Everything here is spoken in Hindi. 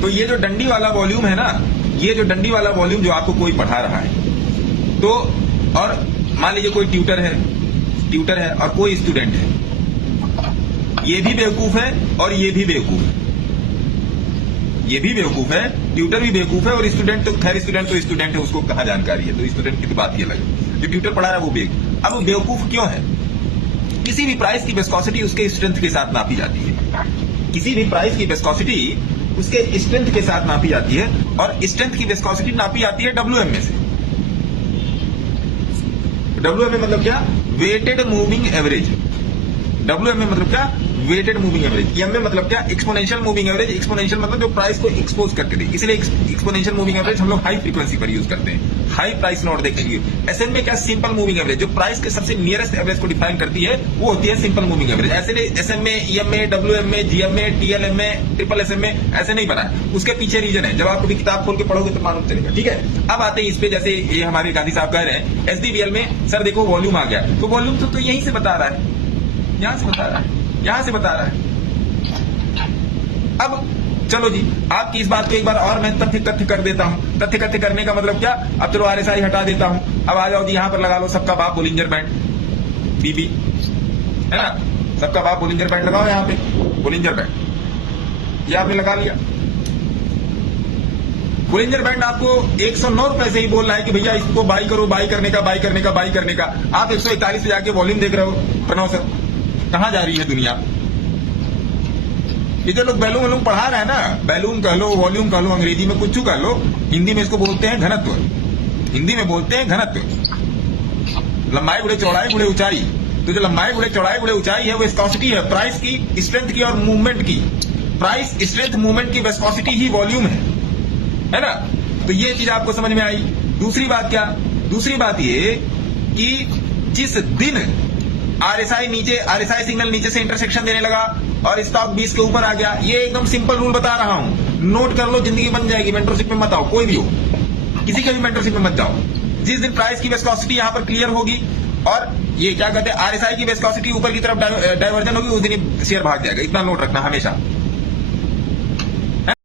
तो ये जो डंडी वाला वॉल्यूम है ना, ये जो डंडी वाला वॉल्यूम जो आपको कोई पढ़ा रहा है, तो और मान लीजिए कोई ट्यूटर है और कोई स्टूडेंट है, ये भी बेवकूफ है और ये भी बेवकूफ है, ये भी बेवकूफ है, ट्यूटर भी बेवकूफ है, और स्टूडेंट तो खैर स्टूडेंट है, उसको कहाँ जानकारी है, तो स्टूडेंट की तो बात ही अलग है। जो ट्यूटर पढ़ा रहा है वो बेवकूफ। अब वो बेवकूफ क्यों है? किसी भी प्राइस की विस्कोसिटी उसके स्ट्रेंथ के साथ नापी जाती है, किसी भी प्राइस की विस्कोसिटी उसके स्ट्रेंथ के साथ नापी जाती है, और स्ट्रेंथ की विस्कोसिटी नापी जाती है WM में से। WM में मतलब क्या? Weighted moving average. WM में मतलब क्या? Weighted moving average. EM में मतलब क्या? Exponential moving average. एक्सपोनेंशियल मतलब जो प्राइस को एक्सपोज करके दे, इसलिए एक्सपोनेंशियल मूविंग एवरेज हम लोग हाई फ्रीक्वेंसी पर यूज करते हैं, हाई प्राइस नोट देखेंगे। SM में क्या? सिंपल मूविंग एवरेज, जो प्राइस के सबसे नियरेस्ट एवरेज को डिफाइन करती है वो होती है सिंपल मूविंग एवरेज। ऐसे नहीं SM में, EM में, WM में, GM में, TLM में, ट्रिपल SM में ऐसे नहीं बना है, उसके पीछे रीजन है। जब आप कभी किताब खोल के पढ़ोगे तो मालूम चलेगा। ठीक है, अब आते हैं इस पे, जैसे ये हमारे गांधी साहब कह रहे हैं SDVL में सर देखो वॉल्यूम आ गया, तो वॉल्यूम तो यहीं से बता रहा है, यहां से बता रहा है, यहां से बता रहा है। अब चलो जी, आपकी इस बात को एक बार और मैं तथ्य कर देता हूं। तथ्य करने का मतलब क्या? अब चलो RSI हटा देता हूं, अब आ जाओ जी यहां पर लगा लो सबका बाप बोलिंजर बैंड, BB है ना, सबका बाप बोलिंजर बैंड लगाओ यहां पे, बोलिंजर बैंड ये आपने लगा लिया। बोलिंजर बैंड आपको 109 रुपए से ही बोल रहा है कि भैया इसको बाई करो, बाई करने का। आप 141 पे जाके वॉल्यूम देख रहे हो। प्रणव सर, कहां जा रही है दुनिया? ये जो लोग बैलूम पढ़ा रहे हैं ना, बैलूम कह लो, वॉल्यूम कह लो, अंग्रेजी में कुछ कह लो, हिंदी में इसको बोलते हैं घनत्व। हिंदी में बोलते हैं घनत्व। लंबाई गुणे चौड़ाई गुणे ऊंचाई। तो जो लंबाई गुणे चौड़ाई गुणे ऊंचाई है वो विस्कोसिटी है, प्राइस की, स्ट्रेंथ की और मूवमेंट की। प्राइस, स्ट्रेंथ, मूवमेंट की विस्कोसिटी ही वॉल्यूम है ना। तो ये चीज आपको समझ में आई। दूसरी बात क्या? दूसरी बात ये कि जिस दिन RSI सिग्नल नीचे से इंटरसेक्शन देने लगा और स्टॉक 20 के ऊपर आ गया, ये एकदम सिंपल रूल बता रहा हूं, नोट कर लो, जिंदगी बन जाएगी। मेंटरशिप में मत आओ, कोई भी हो, किसी के भी मेंटरशिप में मत जाओ। जिस दिन प्राइस की विस्कोसिटी यहां पर क्लियर होगी और ये क्या कहते हैं RSI की विस्कोसिटी ऊपर की तरफ डाइवर्जन होगी, उस दिन शेयर भाग जाएगा। इतना नोट रखना हमेशा।